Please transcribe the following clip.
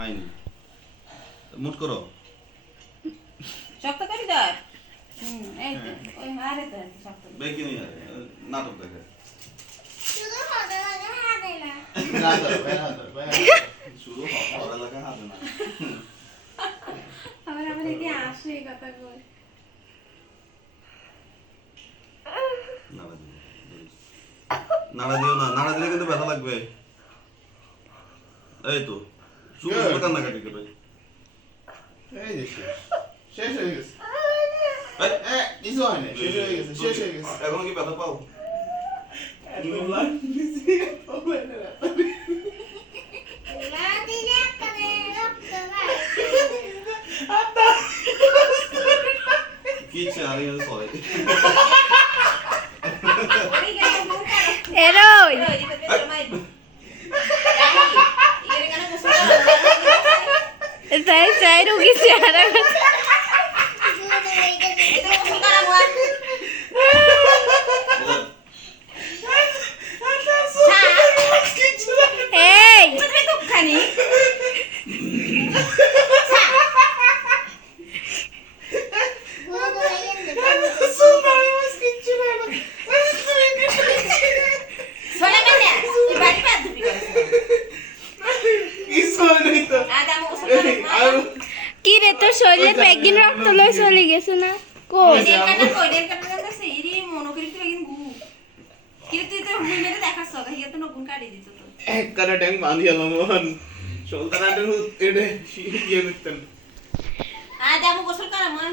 আইনি মুট করো শক্ত করে ধর এই তো ওই আরে ধর শক্ত করে। বেকি নেই আরে নাটক দেখে শুধু হাতে লাগা হাতে না না ধর ভাই না ধর ভাই শুধু হওয়ার এলাকা হাতে না আবার আমার এটি আসে এই কথা কই নাড়া দিও না নাড়া দিলে কিন্তু ব্যথা লাগবে এই তো শুধু শুধু কান্নাকাটি করে এই যে শেষ হয়ে গেছে এই, কিছু হয় না শেষ হয়ে গেছে শেষ হয়ে গেছে এখন কি ব্যথা পাও না দিলে কানে রক্ত ভাই কি চারি সরে ওই গেল মুখ এরোই আর ওই দিকে তো মাই রাহি এর কেন গোসল করা তাই চাই রুগী চেহারা শুধু হয়ে গেছে এটা গোসল করা মোয়া এই তুমি তো খানি শুধু হয়ে গেছে সোনা মেনে তুই বাড়ি বাদ দিবি করে কিছু হয় নাই তো আদা মো গোসল করা মোয়া কি রে তোর শরীরে একদিন রক্ত লই চলে গেছে না কই ডের কাটা কাছে ইরি মনোকরি তুই একদিন গু কি তুই তো মুই মেরে দেখাছ হিয়া তো নগুন কাটি দিত তো এক কাটা ট্যাঙ্ক বাঁধি এলাম মোহন সুলতানাটের এডে ইয়ে করতেন আদা মো গোসল করা মোয়া